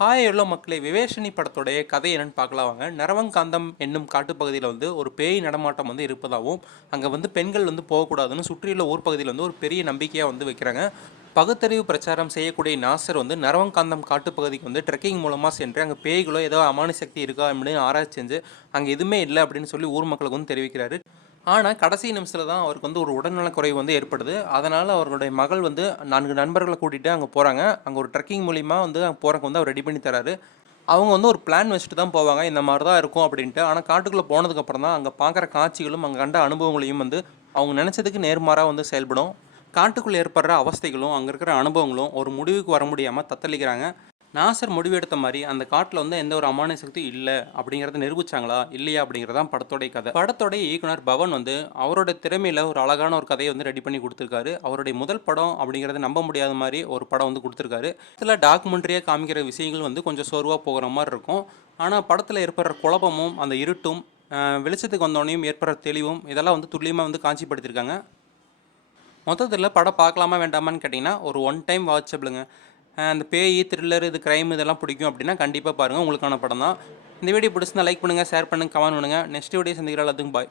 Hi yellow மக்களே! விவேஷினி படத்துடைய கதை என்னன்னு பார்க்கலாம் வாங்க. நரவங்காந்தம் என்னும் காட்டுப்பகுதியில ஒரு பேய் நடமாட்டம் இருப்பதாவும், அங்க பெண்கள் போகக்கூடாதுன்னு சுற்றியுள்ள ஊர் பகுதியில ஒரு பெரிய நம்பிக்கையா வைக்கிறாங்க. பகுத்தறிவு பிரச்சாரம் செய்யக்கூடிய நாசர் நரவங்காந்தம் காட்டுப்பகுதிக்கு ட்ரெக்கிங் மூலமா சென்று, அங்க பேய்களோ ஏதோ அமானுஷ சக்தி இருக்கா அப்படின்னு ஆராய்ச்சி செஞ்சு, அங்க எதுவுமே இல்ல அப்படின்னு சொல்லி ஊர் மக்களுக்கு தெரிவிக்கிறாரு. ஆனா, கடைசி நிமிஷத்தில தான் அவருக்கு ஒரு உடல்நலக் குறைவு ஏற்படுது. அதனால அவர்களுடைய மகள் 4 நண்பர்கள கூட்டிட்டு அங்க போறாங்க. அங்க ஒரு ட்ரெக்கிங் மூலியமா அங்க போறதுக்கு அவர் ரெடி பண்ணி தராரு. அவங்க ஒரு பிளான் வச்சுட்டு தான் போவாங்க. இந்த மாரி தான் இருக்கும் அப்படின்ட்டு. ஆனா, காட்டுக்குள்ள போனதுக்கப்புறம் தான் அங்க பார்க்குற காட்சிகளும், அங்க கண்ட அனுபவங்களையும் அவங்க நெனச்சதுக்கு நேர்மாறா செயல்படும். காட்டுக்குள்ள ஏற்படுற அவஸ்தைகளும், அங்க இருக்கிற அனுபவங்களும் ஒரு முடிவுக்கு வர முடியாம தத்தளிக்கிறாங்க. நாசர் முடிவெடுத்த மாரி அந்த காட்டுல எந்த ஒரு அமானுஷ சக்தியும் இல்ல அப்படிங்கிறத நிரூபிச்சாங்களா? இல்லையா? அப்படிங்கிறது தான் படத்தோடைய கதை. படத்தோடைய இயக்குனர் பவன் அவரோட திறமையில ஒரு அழகான ஒரு கதைய ரெடி பண்ணி குடுத்துருக்காரு. அவருடைய முதல் படம் அப்படிங்கிறத நம்ப முடியாத மாரி ஒரு படம் குடுத்துருக்காரு. இதுல டாக்குமெண்ட்ரியா காமிக்கிற விஷயங்கள் கொஞ்சம் சோர்வா போகிற மாரி இருக்கும். ஆனா படத்துல ஏற்படுற குழப்பமும், அந்த இருட்டும், வெளிச்சத்துக்கு வந்தோனேயும் ஏற்படுற தெளிவும் இதெல்லாம் துல்லியமா காட்சிப்படுத்தியிருக்காங்க. மொத்தத்துல படம் பார்க்கலாமா வேண்டாமான்னு கேட்டிங்கன்னா, ஒரு ஒன் டைம் வாட்சபிளுங்க. அந்த பேய், த்ரில்லர், இது கிரைம் இதெல்லாம் பிடிக்கும் அப்படின்னா கண்டிப்பா பாருங்க. உங்களுக்கான படம் தான். இந்த வீடியோ பிடிச்சிருந்தா லைக் பண்ணுங்க, ஷேர் பண்ணுங்க, கமெண்ட் பண்ணுங்க. நெக்ஸ்ட் வீடியோ சந்திக்கிறேன். எல்லாத்துக்கும் பாய்.